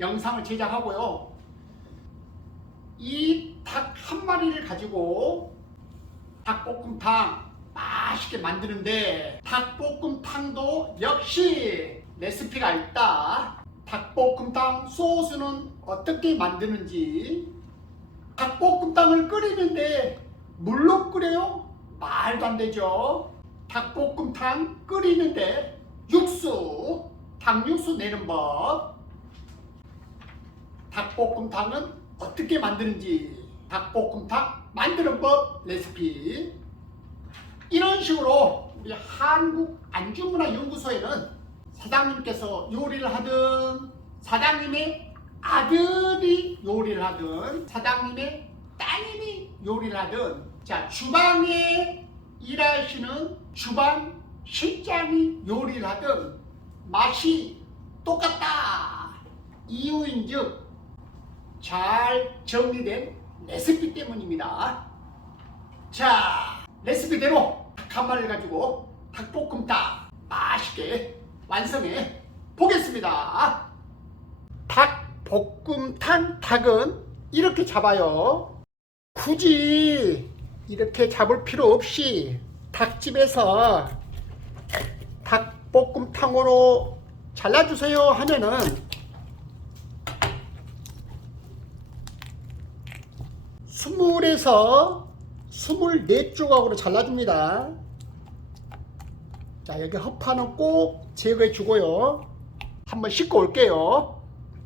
영상을 제작하고요 이 닭 한 마리를 가지고 닭볶음탕 맛있게 만드는데 닭볶음탕도 역시 레시피가 있다. 닭볶음탕 소스는 어떻게 만드는지 닭볶음탕을 끓이는데 물로 끓여요? 말도 안 되죠. 닭볶음탕 끓이는데 육수, 닭육수 내는 법 닭볶음탕은 어떻게 만드는지 닭볶음탕 만드는 법 레시피. 이런 식으로 우리 한국 안주문화연구소에는 사장님께서 요리를 하든 사장님의 아들이 요리를 하든 사장님의 따님이 요리를 하든 자 주방에 일하시는 주방 실장이 요리를 하든 맛이 똑같다. 이유인즉 잘 정리된 레시피 때문입니다 자 레시피대로 닭한 마리를 가지고 닭볶음탕 맛있게 완성해 보겠습니다. 닭볶음탕 닭은 이렇게 잡아요. 굳이 이렇게 잡을 필요 없이 닭집에서 닭볶음탕으로 잘라주세요 하면은 스물에서 24조각으로 잘라줍니다. 자, 여기 허파는 꼭 제거해 주고요. 한번 씻고 올게요.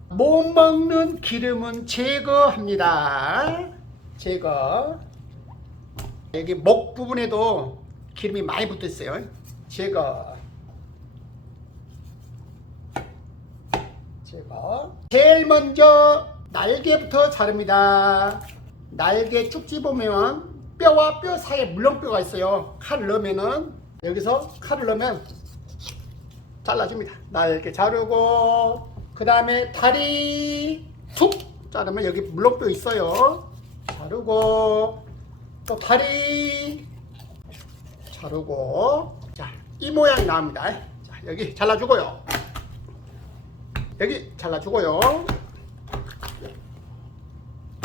못 먹는 기름은 제거합니다. 제거. 여기 목 부분에도 기름이 많이 붙어 있어요. 제거. 제거. 제일 먼저 날개부터 자릅니다. 날개 쭉 집으면 뼈와 뼈 사이에 물렁뼈가 있어요. 칼을 넣으면은 여기서 칼을 넣으면 잘라줍니다. 날개 자르고 그 다음에 다리 툭 자르면 여기 물렁뼈 있어요. 자르고 또 다리 자르고 자 이 모양이 나옵니다. 자 여기 잘라주고요. 여기 잘라주고요.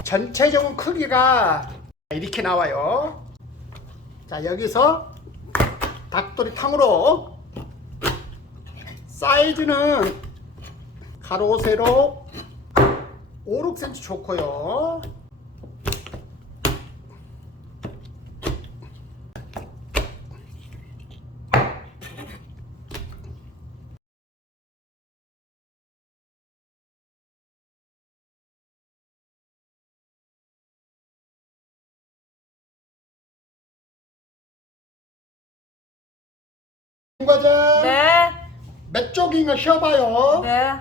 전체적인 크기가 이렇게 나와요. 자, 여기서 닭도리탕으로 사이즈는 가로 세로 5, 6cm 좋고요. 과장 네, 몇 쪽인가 쉬어봐요. 네.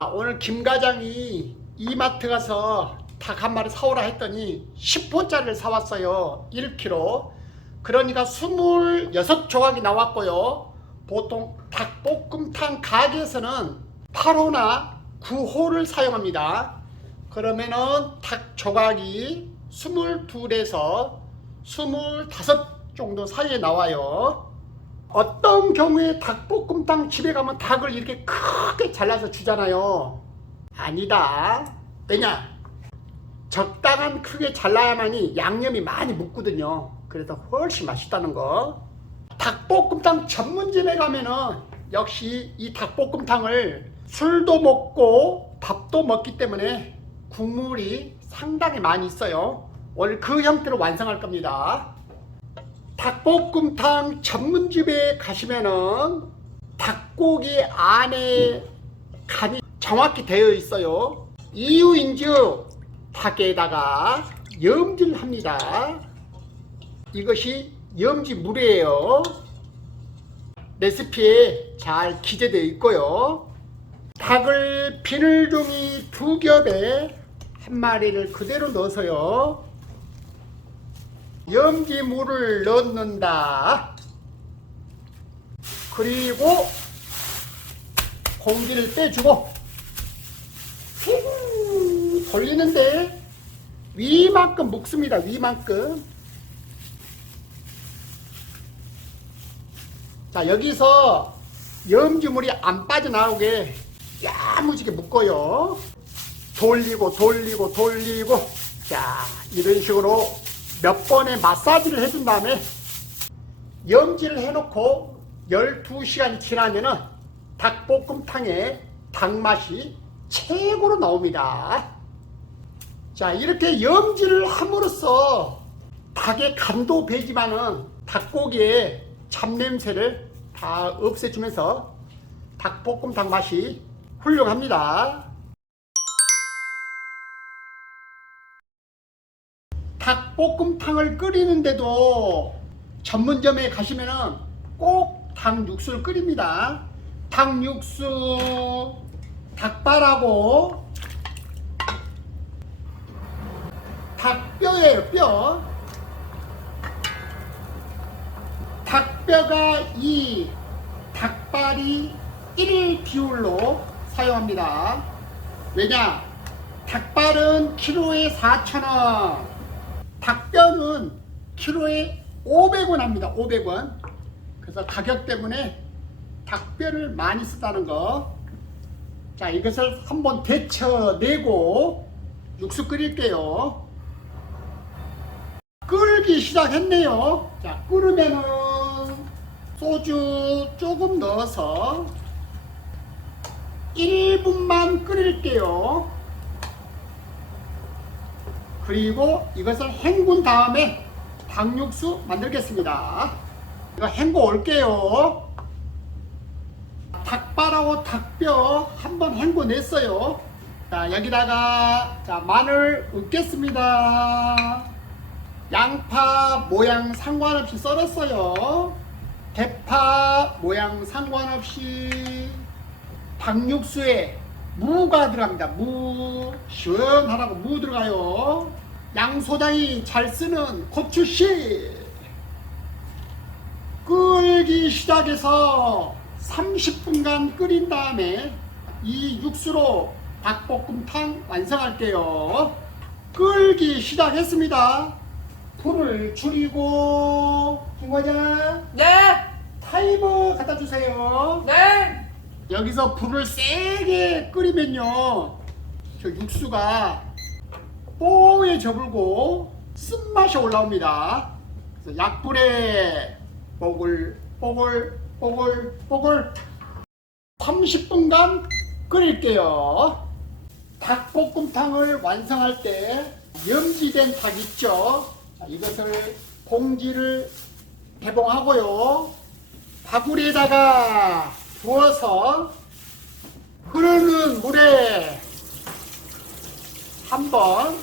아, 오늘 김 과장이 이마트 가서 닭 한 마리 사오라 했더니 10호짜리를 사왔어요. 1kg. 그러니까 26조각이 나왔고요. 보통 닭볶음탕 가게에서는 8호나 9호를 사용합니다. 그러면은 닭 조각이 22에서 25 정도 사이에 나와요. 어떤 경우에 닭볶음탕 집에 가면 닭을 이렇게 크게 잘라서 주잖아요. 아니다. 왜냐? 적당한 크게 잘라야만이 양념이 많이 묻거든요. 그래서 훨씬 맛있다는 거. 닭볶음탕 전문집에 가면은 역시 이 닭볶음탕을 술도 먹고 밥도 먹기 때문에 국물이 상당히 많이 있어요. 오늘 그 형태로 완성할 겁니다. 닭볶음탕 전문집에 가시면은 닭고기 안에 간이 정확히 되어 있어요. 이유인즉 닭에다가 염질합니다. 이것이 염지 물이에요. 레시피에 잘 기재되어 있고요. 닭을 비늘종이 두 겹에 한 마리를 그대로 넣어서요. 염지물을 넣는다. 그리고 공기를 빼주고 후, 돌리는데 위만큼 묶습니다. 위만큼. 자 여기서 염지물이 안 빠져나오게 야무지게 묶어요. 돌리고 돌리고 돌리고 자 이런 식으로 몇 번의 마사지를 해준 다음에 염지를 해놓고 12시간이 지나면은 닭볶음탕의 닭맛이 최고로 나옵니다. 자 이렇게 염지를 함으로써 닭의 간도 배지만은 닭고기의 잡냄새를 다 없애주면서 닭볶음탕 맛이 훌륭합니다. 닭볶음탕을 끓이는데도 전문점에 가시면은 꼭 닭육수를 끓입니다. 닭육수, 닭발하고 닭뼈예요, 뼈. 닭뼈가 2, 닭발이 1 비율로 사용합니다. 왜냐? 닭발은 키로에 4,000원, 닭뼈는 키로에 500원 합니다. 500원. 그래서 가격 때문에 닭뼈를 많이 쓰다는 거. 자, 이것을 한번 데쳐내고 육수 끓일게요. 끓기 시작했네요. 자, 끓으면은 소주 조금 넣어서 1분만 끓일게요. 그리고 이것을 헹군 다음에 닭육수 만들겠습니다. 이거 헹궈 올게요. 닭발하고 닭뼈 한번 헹궈 냈어요. 자, 여기다가 자, 마늘 읊겠습니다. 양파 모양 상관없이 썰었어요. 대파 모양 상관없이 닭육수에 무가 들어갑니다. 무 시원하라고 무 들어가요. 양소장이 잘 쓰는 고추씨 끓기 시작해서 30분간 끓인 다음에 이 육수로 닭볶음탕 완성할게요. 끓기 시작했습니다. 불을 줄이고 김과장 네, 타이머 갖다 주세요. 네. 여기서 불을 세게 끓이면요 저 육수가 뽀에 저불고 쓴맛이 올라옵니다. 그래서 약불에 뽀글 뽀글 뽀글 뽀글 30분간 끓일게요. 닭볶음탕을 완성할 때 염지된 닭 있죠? 자, 이것을 봉지를 개봉하고요. 바구리에다가 부어서 흐르는 물에 한번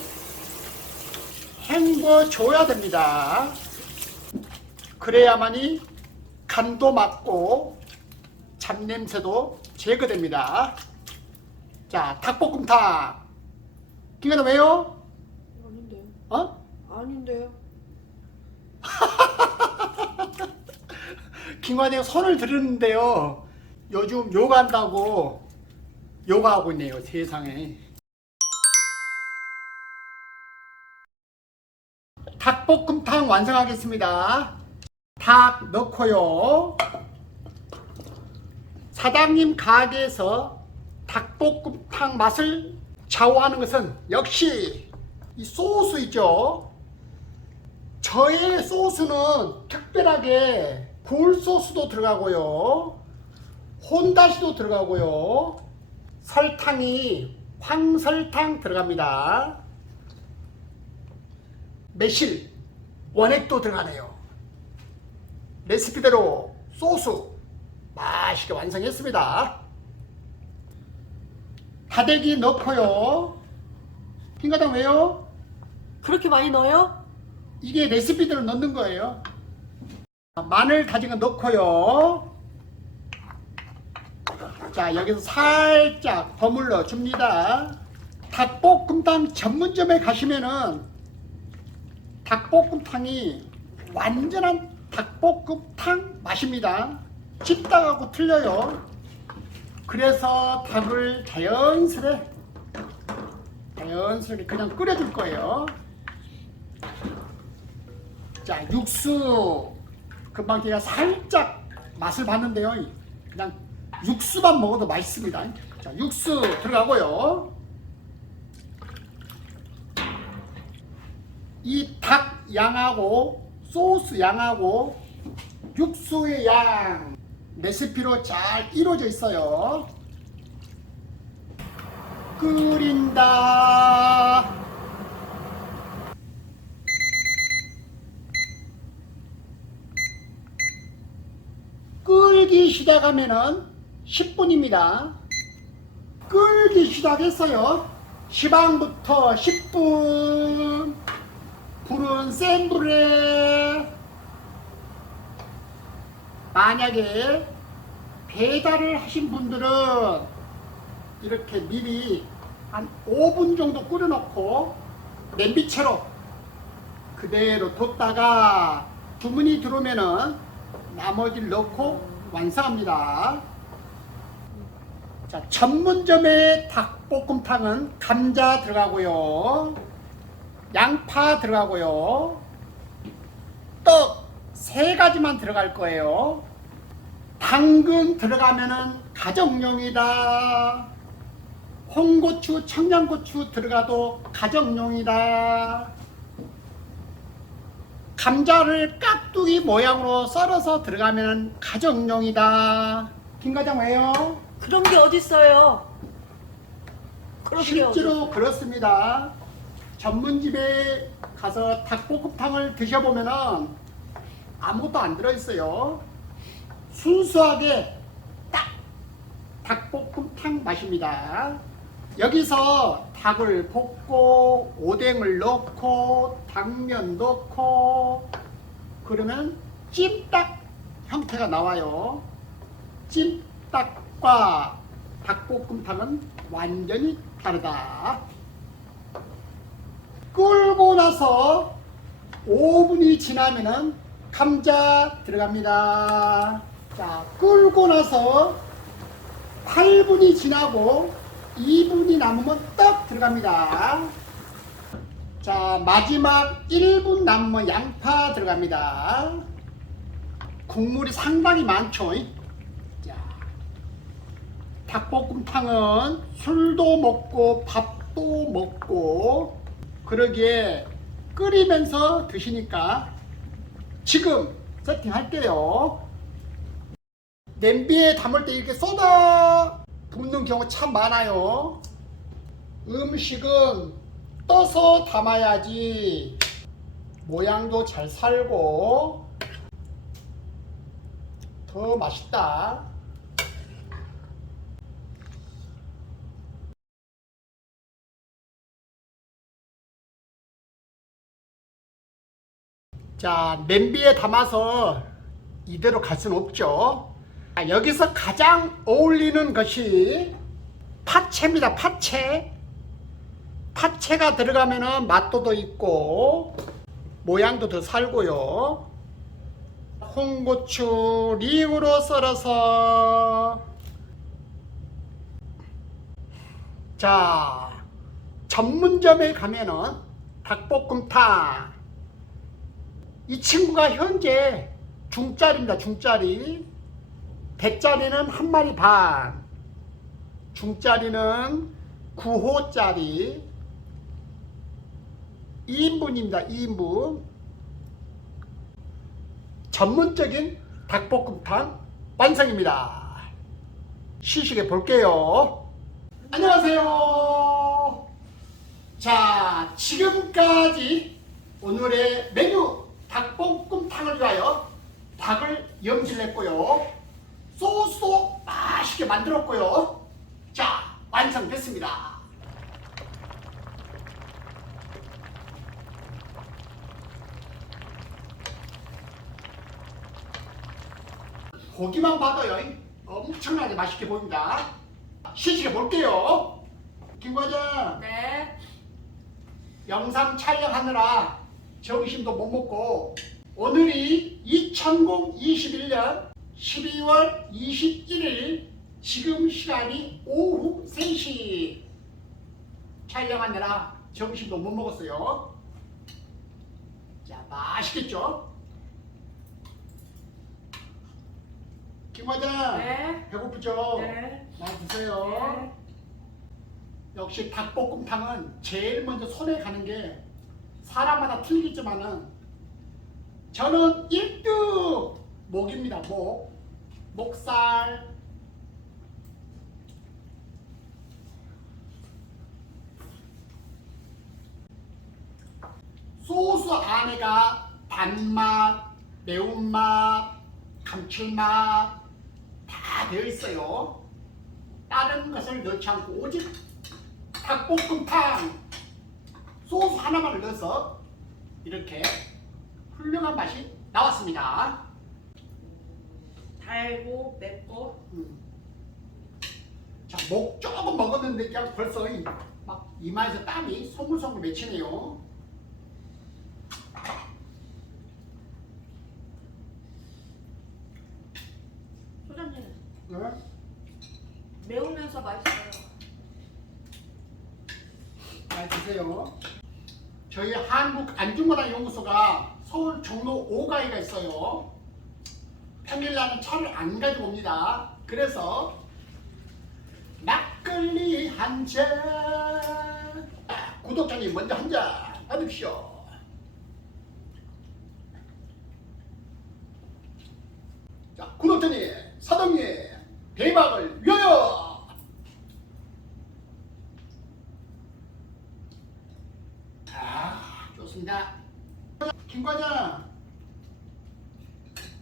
헹궈 줘야 됩니다. 그래야만이 간도 맞고 잡냄새도 제거됩니다. 자, 닭볶음탕. 김가다 왜요? 아닌데요. 어? 아닌데요. 김관영 손을 들었는데요. 요즘 요가한다고 요가하고 있네요. 세상에. 닭볶음탕 완성하겠습니다. 닭 넣고요. 사장님 가게에서 닭볶음탕 맛을 좌우하는 것은 역시 이 소스 있죠. 저의 소스는 특별하게 굴 소스도 들어가고요. 혼다시도 들어가고요. 설탕이 황설탕 들어갑니다. 매실, 원액도 들어가네요. 레시피대로 소스 맛있게 완성했습니다. 다대기 넣고요. 흰가당 왜요? 그렇게 많이 넣어요? 이게 레시피대로 넣는 거예요. 마늘 다진 거 넣고요. 자, 여기서 살짝 버물러 줍니다. 닭볶음탕 전문점에 가시면은 닭볶음탕이 완전한 닭볶음탕 맛입니다. 찜닭하고 틀려요. 그래서 닭을 자연스레 자연스럽게 그냥 끓여줄 거예요. 자, 육수 금방 제가 살짝 맛을 봤는데요. 그냥 육수만 먹어도 맛있습니다. 자, 육수 들어가고요. 이 닭 양하고 소스 양하고 육수의 양 레시피로 잘 이루어져 있어요. 끓인다. 끓기 시작하면은 10분입니다. 끓기 시작했어요. 시방부터 10분. 불은 센 불에 만약에 배달을 하신 분들은 이렇게 미리 한 5분 정도 끓여놓고 냄비채로 그대로 뒀다가 주문이 들어오면은 나머지를 넣고 완성합니다. 자, 전문점의 닭볶음탕은 감자 들어가고요. 양파 들어가고요. 떡 세 가지만 들어갈 거예요. 당근 들어가면은 가정용이다. 홍고추, 청양고추 들어가도 가정용이다. 감자를 깍두기 모양으로 썰어서 들어가면 가정용이다. 김과장 왜요? 그런 게 어딨어요? 그런 게 어딨어? 실제로 그렇습니다. 전문집에 가서 닭볶음탕을 드셔보면은 아무것도 안 들어있어요. 순수하게 딱 닭볶음탕 맛입니다. 여기서 닭을 볶고 오뎅을 넣고 당면 넣고 그러면 찜닭 형태가 나와요. 찜닭 과 닭볶음탕은 완전히 다르다. 끓고 나서 5분이 지나면은 감자 들어갑니다. 자, 끓고 나서 8분이 지나고 2분이 남으면 떡 들어갑니다. 자, 마지막 1분 남으면 양파 들어갑니다. 국물이 상당히 많죠. 자, 닭볶음탕은 술도 먹고 밥도 먹고 그러기에 끓이면서 드시니까 지금 세팅할게요. 냄비에 담을 때 이렇게 쏟아 붓는 경우 참 많아요. 음식은 떠서 담아야지 모양도 잘 살고 더 맛있다. 자, 냄비에 담아서 이대로 갈 수는 없죠. 자, 여기서 가장 어울리는 것이 파채입니다. 파채. 파채가 들어가면은 맛도 더 있고 모양도 더 살고요. 홍고추 링으로 썰어서 자 전문점에 가면은 닭볶음탕 이 친구가 현재 중짜리입니다. 중짜리. 대짜리는 한 마리 반. 중짜리는 9호짜리. 2인분입니다. 2인분. 전문적인 닭볶음탕 완성입니다. 시식해 볼게요. 안녕하세요. 자, 지금까지 오늘의 메뉴 닭볶음탕을 위하여 닭을 염질냈고요. 소스도 맛있게 만들었고요. 자, 완성됐습니다. 고기만 봐도요. 엄청나게 맛있게 보입니다. 시식해 볼게요. 김 과장 네. 영상 촬영하느라 점심도 못 먹고 오늘이 2021년 12월 21일 지금 시간이 오후 3시 촬영하느라 점심도 못 먹었어요. 자, 맛있겠죠? 김 과장 네. 배고프죠? 네. 많이 드세요. 네. 역시 닭볶음탕은 제일 먼저 손에 가는 게 사람마다 틀리겠지만은 저는 1등 목입니다. 목. 목살. 소스 안에가 단맛, 매운맛, 감칠맛 다 되어 있어요. 다른 것을 넣지 않고 오직 닭볶음탕 소스 하나만 넣어서 이렇게 훌륭한 맛이 나왔습니다. 달고 맵고 음. 자, 목 조금 먹었는데 그냥 벌써 이- 막 이마에서 땀이 송글송글 맺히네요. 소장님 네? 매우면서 맛있어요. 잘 드세요. 저희 한국 안중문화연구소가 서울 종로 5가에가 있어요. 평일날은 차를 안 가지고 옵니다. 그래서 막걸리 한 잔. 아, 구독자님 먼저 한 잔 받으십시오. 자, 구독자님, 사장님, 대박을 위하여! 아, 좋습니다. 김 과장,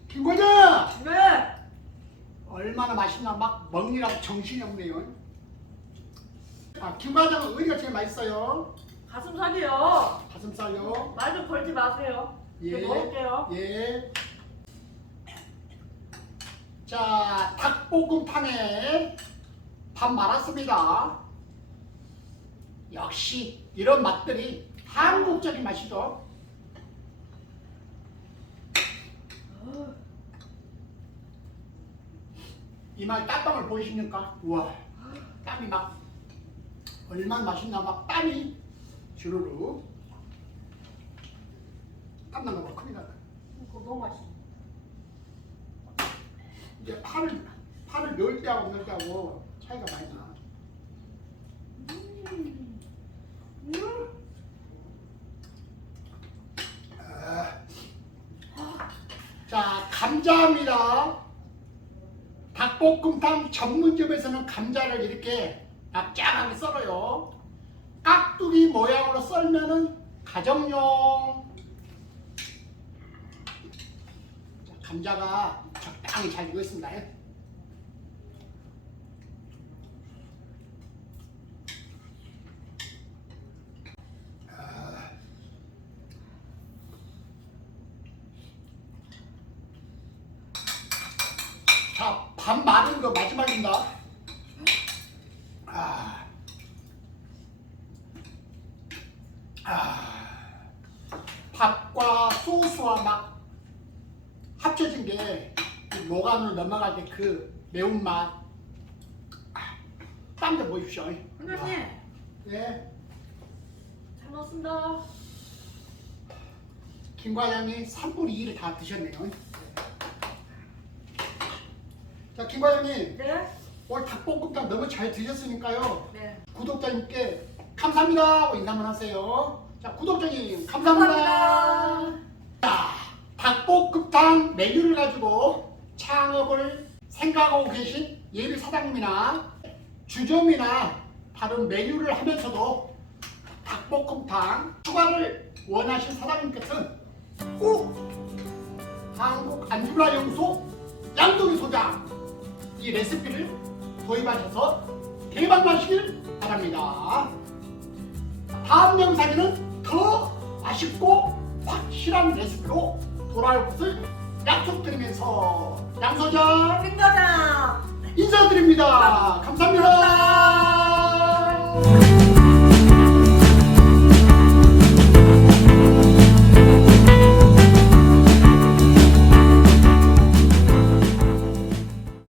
김 과장, 네. 얼마나 맛있나 막 먹느라고 정신이 없네요. 아, 김 과장은 어디가 제일 맛있어요? 가슴살이요. 가슴살요. 말 좀 걸지 마세요. 예. 저 먹을게요. 예. 자, 닭볶음탕에 밥 말았습니다. 역시 이런 맛들이 한국적인 맛이죠. 어, 이말 땀방울 보이십니까? 우와, 땀이 막 얼마나 맛있나 막 땀이 주르르 땀나는 거 큰일 났다. 이거 너무 맛있어. 이제 팔을 팔을 넣을 때하고 넣을 때하고 차이가 많이 나. 음. 음. 자, 감자입니다. 닭볶음탕 전문점에서는 감자를 이렇게 납작하게 썰어요. 깍두기 모양으로 썰면은 가정용. 자, 감자가 적당히 잘 익었습니다. 자, 밥 마른 거 마지막입니다. 아. 아. 밥과 소스와 막 합쳐진 게이 노간으로 넘어갈 때 그 매운맛. 아, 땀좀 보십시오. 선생님 네. 잘 먹습니다. 김 과장이 3분의 2를 다 드셨네요. 자, 김 과장님. 네. 오늘 닭볶음탕 너무 잘 드셨으니까요. 네. 구독자님께 감사합니다 하고 인사 한번 하세요. 자, 구독자님 감사합니다. 감사합니다. 자, 닭볶음탕 메뉴를 가지고 창업을 생각하고 계신 예비 사장님이나 주점이나 다른 메뉴를 하면서도 닭볶음탕 추가를 원하신 사장님께서는 꼭 한국 안주라 연구소 양동희 소장 이 레시피를 도입하셔서 대박 나시길 바랍니다. 다음 영상에는 더 맛있고 확실한 레시피로 돌아올 것을 약속드리면서 양서장 승거장. 인사드립니다. 감사합니다.